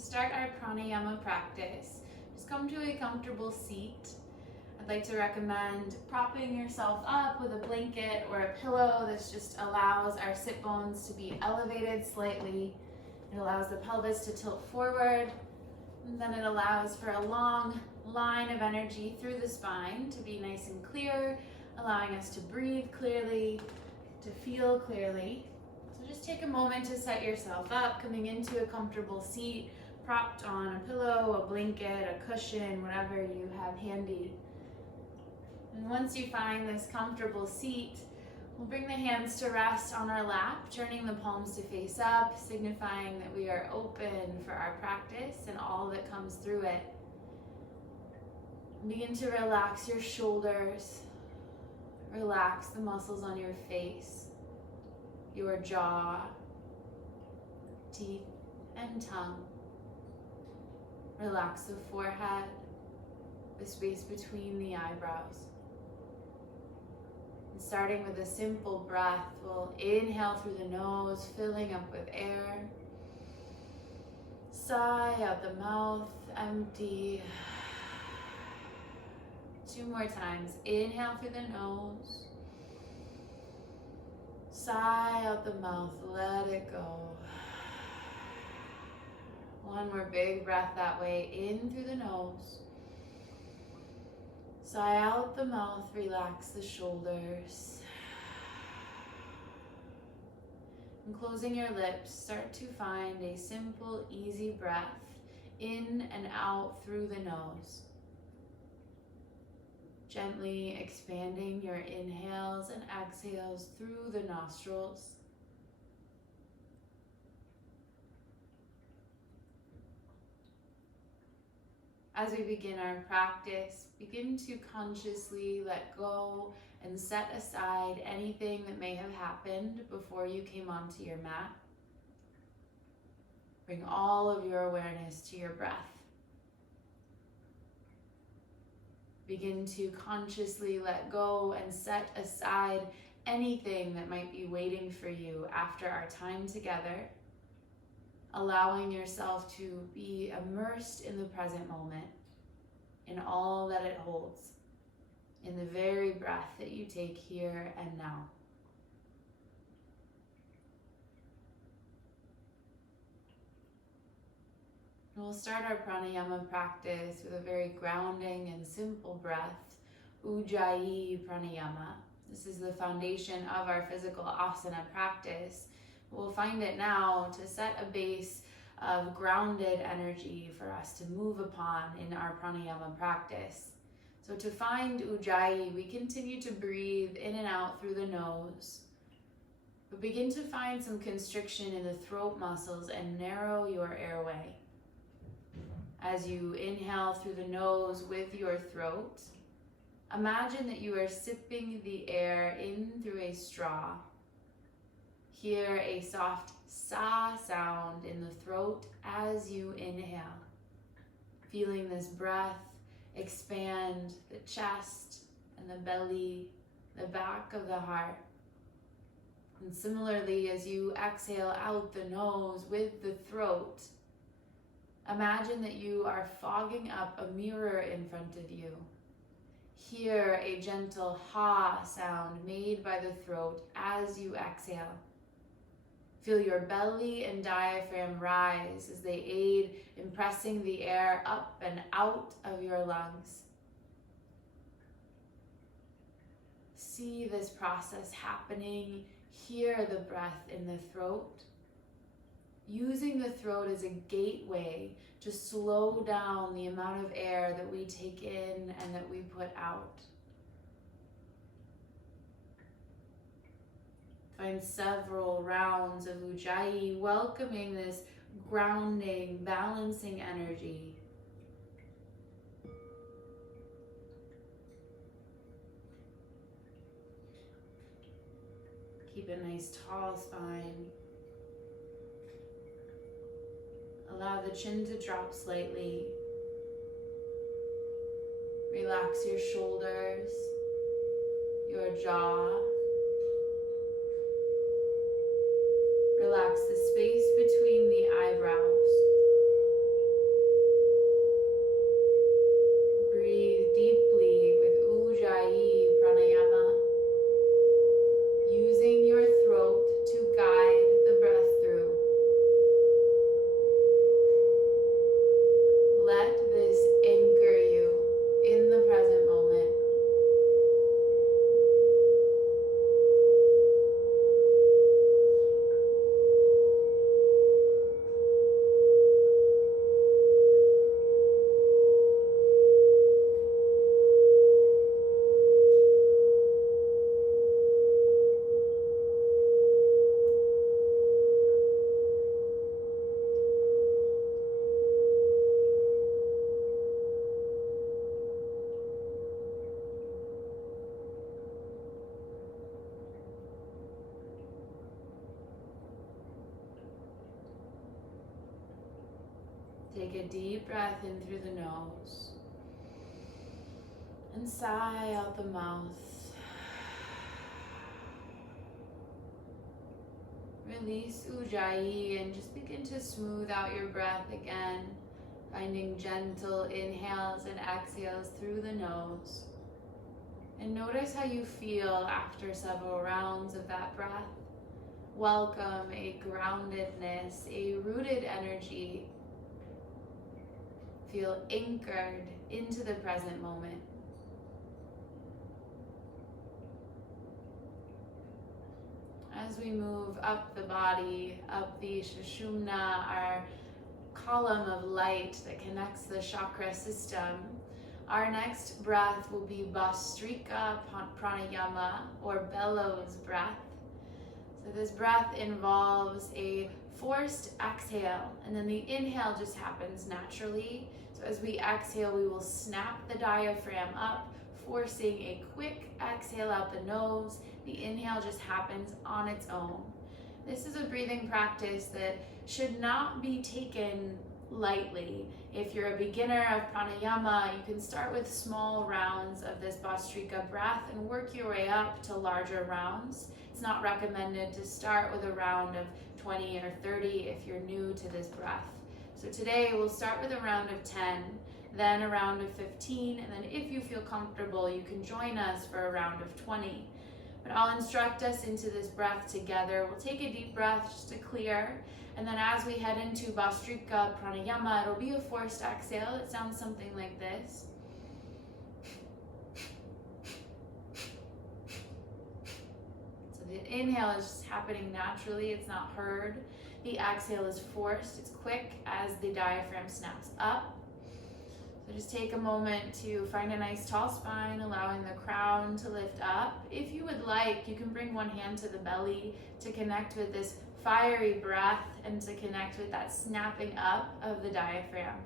To start our pranayama practice, just come to a comfortable seat. I'd like to recommend propping yourself up with a blanket or a pillow. This just allows our sit bones to be elevated slightly. It allows the pelvis to tilt forward, and then it allows for a long line of energy through the spine to be nice and clear, allowing us to breathe clearly, to feel clearly. So just take a moment to set yourself up, coming into a comfortable seat, propped on a pillow, a blanket, a cushion, whatever you have handy. And once you find this comfortable seat, we'll bring the hands to rest on our lap, turning the palms to face up, signifying that we are open for our practice and all that comes through it. Begin to relax your shoulders, relax the muscles on your face, your jaw, teeth, and tongue. Relax the forehead, the space between the eyebrows. And starting with a simple breath, we'll inhale through the nose, filling up with air. Sigh out the mouth, empty. 2 more times. Inhale through the nose. Sigh out the mouth, let it go. 1 more big breath that way, in through the nose. Sigh out the mouth, relax the shoulders. And closing your lips, start to find a simple, easy breath in and out through the nose. Gently expanding your inhales and exhales through the nostrils. As we begin our practice, begin to consciously let go and set aside anything that may have happened before you came onto your mat. Bring all of your awareness to your breath. Begin to consciously let go and set aside anything that might be waiting for you after our time together, allowing yourself to be immersed in the present moment, in all that it holds, in the very breath that you take here and now. We'll start our pranayama practice with a very grounding and simple breath, Ujjayi pranayama. This is the foundation of our physical asana practice. We'll find it now to set a base of grounded energy for us to move upon in our pranayama practice. So to find Ujjayi, we continue to breathe in and out through the nose. But begin to find some constriction in the throat muscles and narrow your airway. As you inhale through the nose with your throat, imagine that you are sipping the air in through a straw. Hear a soft sa sound in the throat as you inhale, feeling this breath expand the chest and the belly, the back of the heart. And similarly, as you exhale out the nose with the throat, imagine that you are fogging up a mirror in front of you. Hear a gentle ha sound made by the throat as you exhale. Feel your belly and diaphragm rise as they aid in pressing the air up and out of your lungs. See this process happening. Hear the breath in the throat. Using the throat as a gateway to slow down the amount of air that we take in and that we put out. Find several rounds of Ujjayi, welcoming this grounding, balancing energy. Keep a nice tall spine. Allow the chin to drop slightly. Relax your shoulders, your jaw. Relax the space between the eyebrows. Take a deep breath in through the nose and sigh out the mouth. Release Ujjayi and just begin to smooth out your breath again, finding gentle inhales and exhales through the nose. And notice how you feel after several rounds of that breath. Welcome a groundedness, a rooted energy. Feel anchored into the present moment. As we move up the body, up the Sushumna, our column of light that connects the chakra system, our next breath will be Bhastrika Pranayama, or bellows breath. So this breath involves a forced exhale, and then the inhale just happens naturally. So as we exhale, we will snap the diaphragm up, forcing a quick exhale out the nose. The inhale just happens on its own. This is a breathing practice that should not be taken lightly. If you're a beginner of pranayama, you can start with small rounds of this Bhastrika breath and work your way up to larger rounds. It's not recommended to start with a round of 20 or 30 if you're new to this breath. So today we'll start with a round of 10, then a round of 15, and then if you feel comfortable, you can join us for a round of 20. But I'll instruct us into this breath together. We'll take a deep breath just to clear, and then as we head into Bhastrika Pranayama, it'll be a forced exhale. It sounds something like this. So the inhale is just happening naturally, it's not heard. The exhale is forced, it's quick as the diaphragm snaps up. So just take a moment to find a nice tall spine, allowing the crown to lift up. If you would like, you can bring one hand to the belly to connect with this fiery breath and to connect with that snapping up of the diaphragm.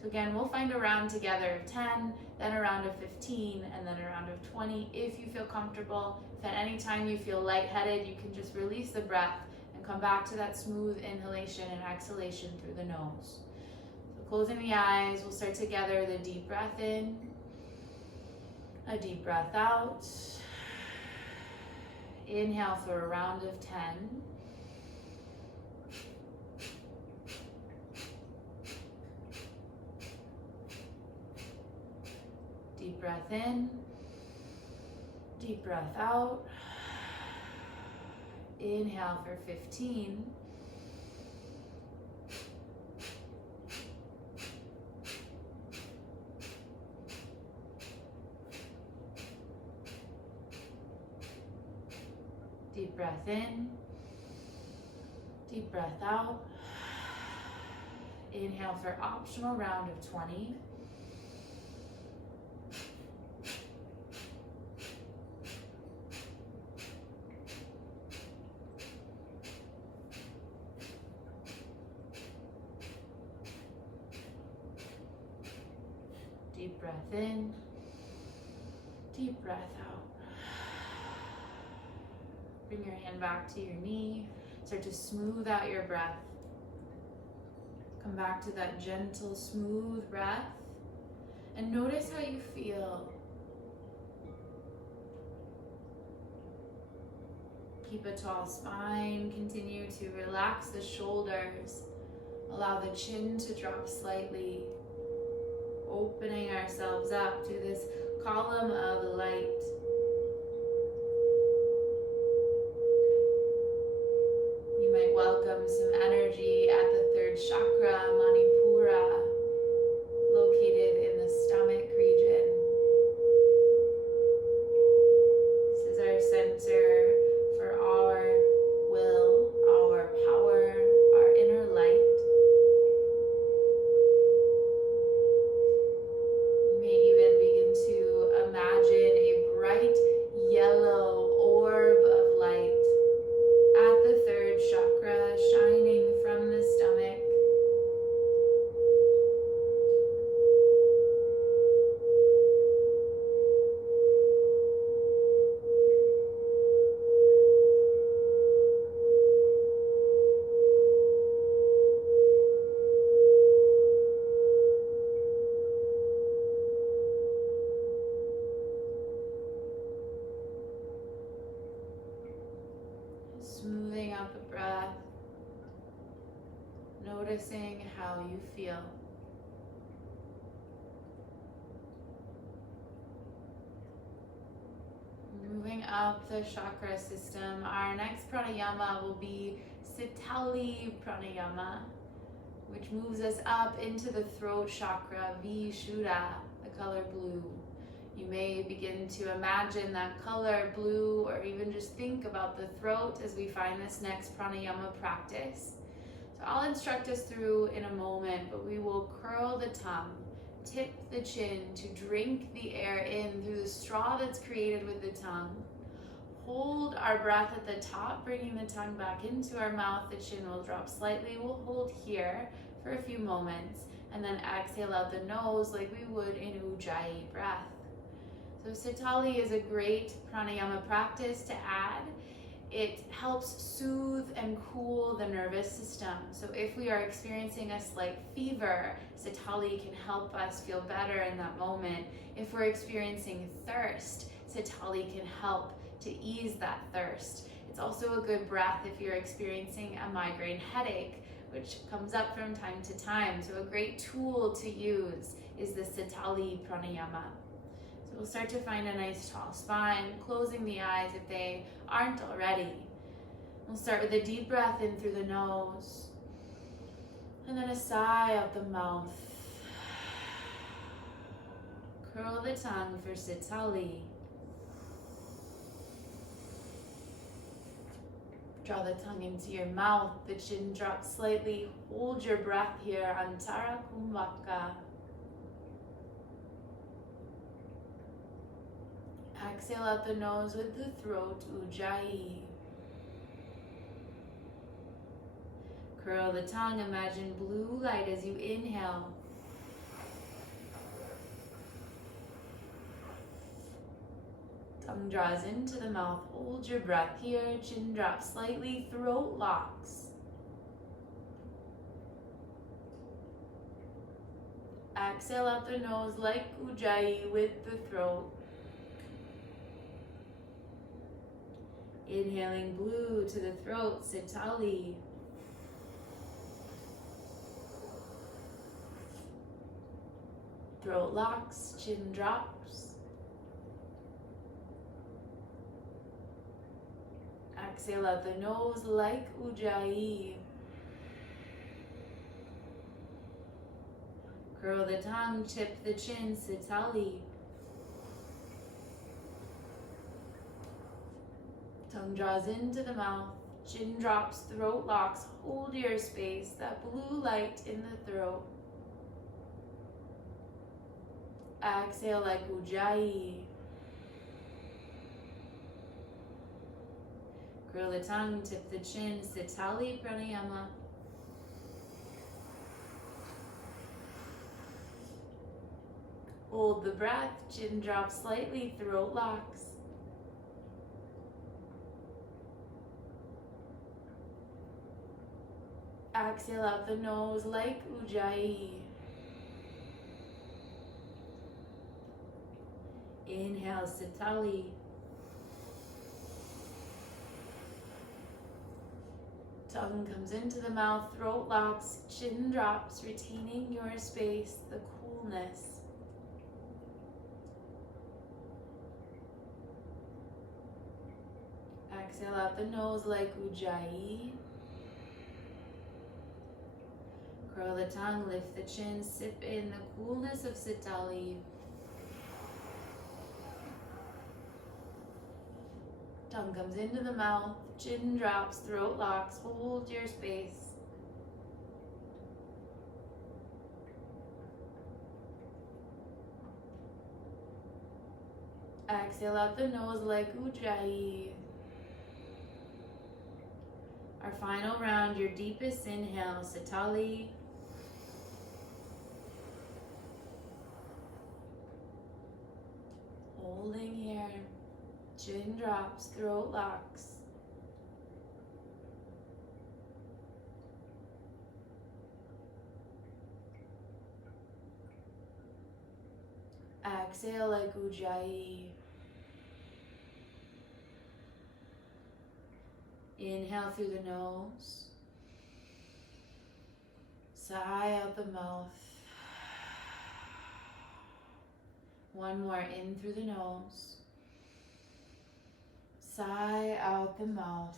So again, we'll find a round together of 10, then a round of 15, and then a round of 20 if you feel comfortable. If at any time you feel lightheaded, you can just release the breath and come back to that smooth inhalation and exhalation through the nose. So closing the eyes, we'll start together the deep breath in, a deep breath out. Inhale for a round of 10. Deep breath in, deep breath out. Inhale for 15. Deep breath in, deep breath out. Inhale for optional round of 20. Deep breath in, deep breath out. Bring your hand back to your knee. Start to smooth out your breath. Come back to that gentle, smooth breath. And notice how you feel. Keep a tall spine. Continue to relax the shoulders. Allow the chin to drop slightly. Opening ourselves up to this column of light. You might welcome some energy at the third chakra, Manipura, located in the stomach region. This is our center for our will, our power, our inner light. Imagine a bright yellow orb of light at the third chakra, shining from the stomach, noticing how you feel. Moving up the chakra system, our next pranayama will be Sitali Pranayama, which moves us up into the throat chakra, Vishuddha, the color blue. You may begin to imagine that color blue, or even just think about the throat as we find this next pranayama practice. So I'll instruct us through in a moment, but we will curl the tongue, tip the chin to drink the air in through the straw that's created with the tongue. Hold our breath at the top, bringing the tongue back into our mouth. The chin will drop slightly. We'll hold here for a few moments and then exhale out the nose like we would in Ujjayi breath. So Sitali is a great pranayama practice to add. It helps soothe and cool the nervous system. So if we are experiencing a slight fever, Sitali can help us feel better in that moment. If we're experiencing thirst, Sitali can help to ease that thirst. It's also a good breath if you're experiencing a migraine headache, which comes up from time to time. So a great tool to use is the Sitali Pranayama. So we'll start to find a nice tall spine, closing the eyes if they aren't already. We'll start with a deep breath in through the nose, and then a sigh out the mouth. Curl the tongue for Sitali. Draw the tongue into your mouth, the chin drops slightly. Hold your breath here, Antara Kumbhaka. Exhale out the nose with the throat, Ujjayi. Curl the tongue, imagine blue light as you inhale. Tongue draws into the mouth, hold your breath here, chin drops slightly, throat locks. Exhale out the nose like Ujjayi with the throat. Inhaling blue to the throat, Sitali. Throat locks, chin drops. Exhale out the nose like Ujjayi. Curl the tongue, tip the chin, Sitali. Tongue draws into the mouth, chin drops, throat locks. Hold your space, that blue light in the throat. Exhale like Ujjayi. Curl the tongue, tip the chin, Sitali Pranayama. Hold the breath, chin drops slightly, throat locks. Exhale out the nose like Ujjayi. Inhale, Sitali. Tongue comes into the mouth, throat locks, chin drops, retaining your space, the coolness. Exhale out the nose like Ujjayi. Curl the tongue, lift the chin, sip in the coolness of Sitali. Tongue comes into the mouth, chin drops, throat locks, hold your space. Exhale out the nose like Ujjayi. Our final round, your deepest inhale, Sitali. Holding here, chin drops, throat locks. Exhale like Ujjayi. Inhale through the nose. Sigh out the mouth. One more in through the nose. Sigh out the mouth.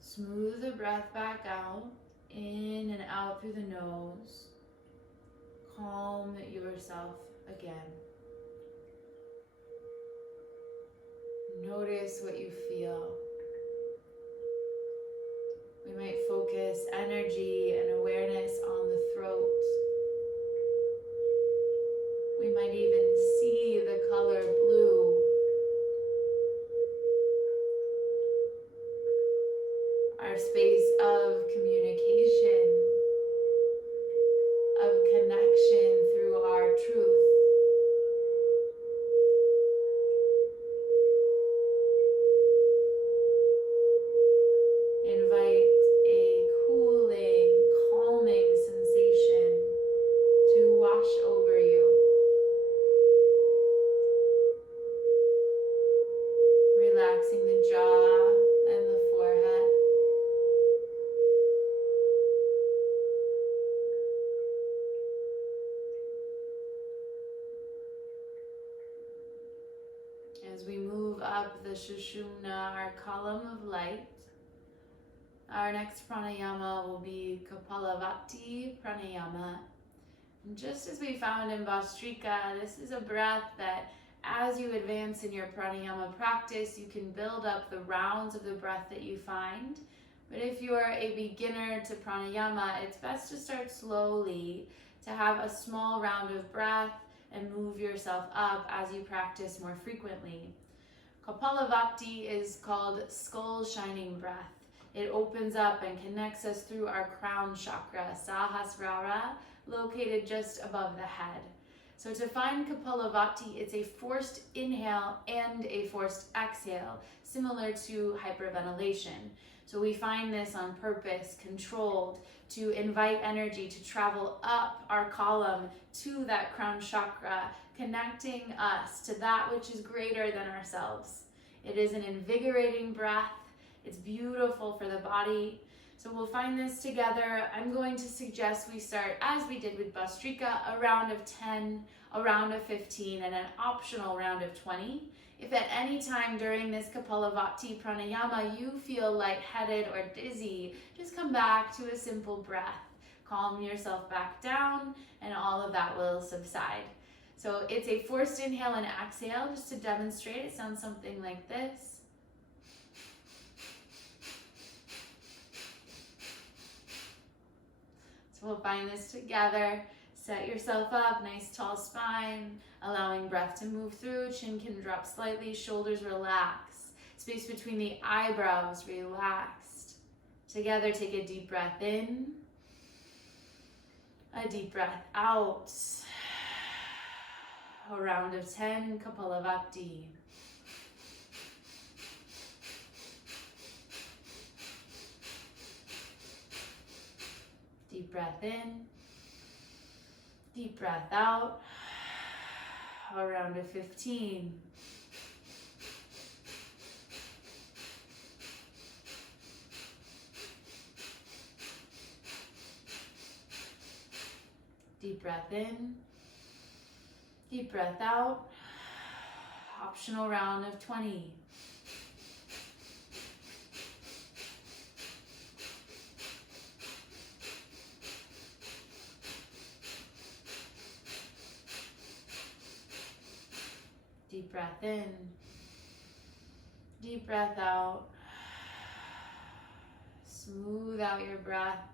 Smooth the breath back out, in and out through the nose. Calm yourself again. Notice what you feel. We might focus energy and awareness on the throat. We might even see the color blue. Our space of communication, of connection through our truth. Invite a cooling, calming sensation to wash over you. Relaxing the jaw and the forehead. As we move up the Sushumna, our column of light, our next pranayama will be Kapalabhati Pranayama. And just as we found in Bhastrika, this is a breath that as you advance in your pranayama practice, you can build up the rounds of the breath that you find. But if you're a beginner to pranayama, it's best to start slowly, to have a small round of breath and move yourself up as you practice more frequently. Kapalabhati is called skull shining breath. It opens up and connects us through our crown chakra, Sahasrara, located just above the head. So to find Kapalabhati, it's a forced inhale and a forced exhale, similar to hyperventilation. So we find this on purpose, controlled, to invite energy to travel up our column to that crown chakra, connecting us to that which is greater than ourselves. It is an invigorating breath. It's beautiful for the body. So we'll find this together. I'm going to suggest we start, as we did with Bhastrika, a round of 10, a round of 15, and an optional round of 20. If at any time during this Kapalabhati pranayama you feel lightheaded or dizzy, just come back to a simple breath. Calm yourself back down, and all of that will subside. So it's a forced inhale and exhale. Just to demonstrate, it sounds something like this. We'll find this together. Set yourself up, nice tall spine, allowing breath to move through. Chin can drop slightly, shoulders relax. Space between the eyebrows relaxed. Together, take a deep breath in, a deep breath out. A round of 10, Kapalabhati. Deep breath in, deep breath out, a round of 15. Deep breath in, deep breath out, optional round of 20. Deep breath in, deep breath out. Smooth out your breath.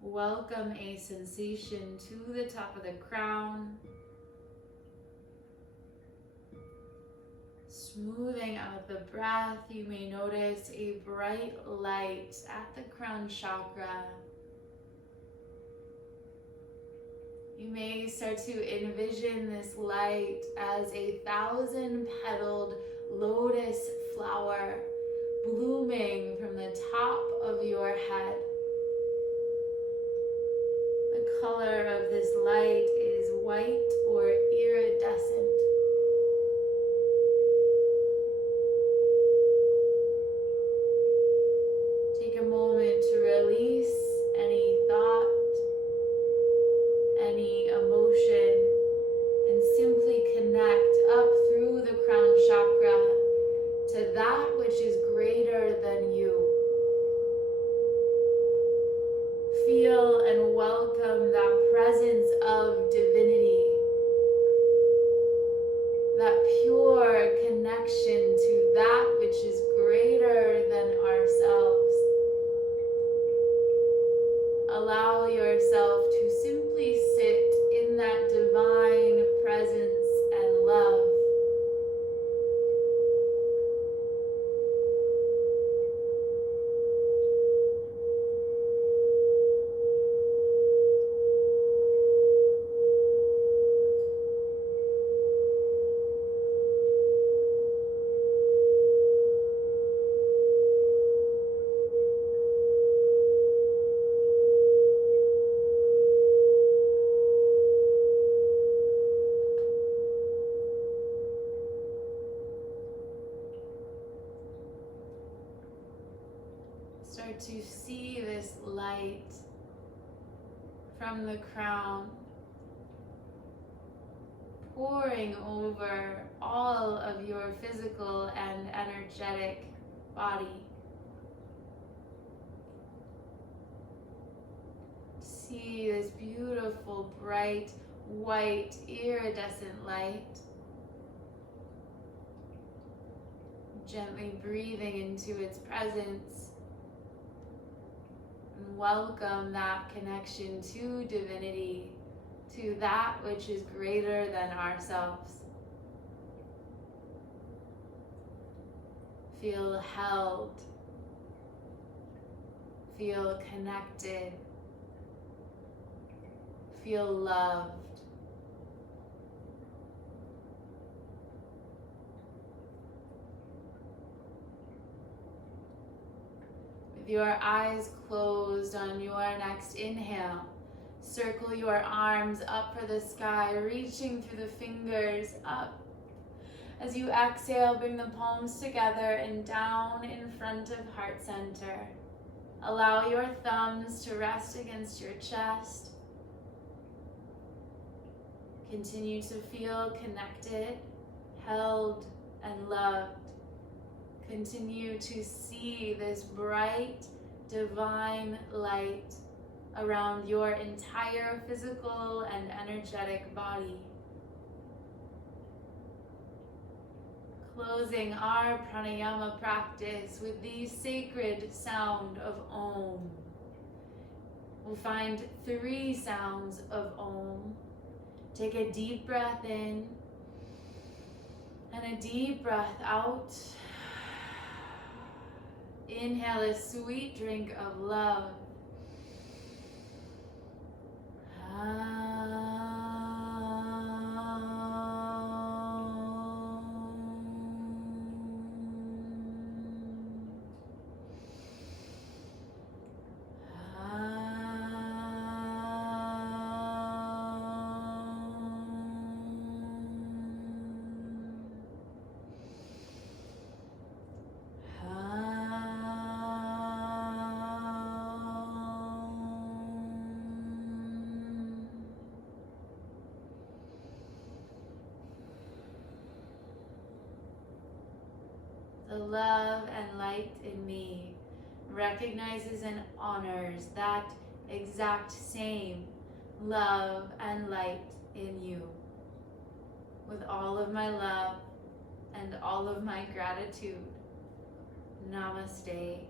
Welcome a sensation to the top of the crown. Smoothing out the breath, you may notice a bright light at the crown chakra. You may start to envision this light as a 1,000-petaled lotus flower blooming from the top of your head. The color of this light is white or iridescent. feel and welcome that presence of divinity, that pure connection to that which is greater than ourselves. Allow yourself to simply sit in that divine presence and love. Start to see this light from the crown pouring over all of your physical and energetic body. See this beautiful, bright, white, iridescent light. Gently breathing into its presence. And welcome that connection to divinity, to that which is greater than ourselves. Feel held. Feel connected. Feel loved. With your eyes closed on your next inhale, circle your arms up for the sky, reaching through the fingers up. As you exhale, bring the palms together and down in front of heart center. Allow your thumbs to rest against your chest. Continue to feel connected, held, and loved. Continue to see this bright, divine light around your entire physical and energetic body. Closing our pranayama practice with the sacred sound of Om. We'll find 3 sounds of Om. Take a deep breath in and a deep breath out. Inhale a sweet drink of love. The love and light in me recognizes and honors that exact same love and light in you. With all of my love and all of my gratitude. Namaste.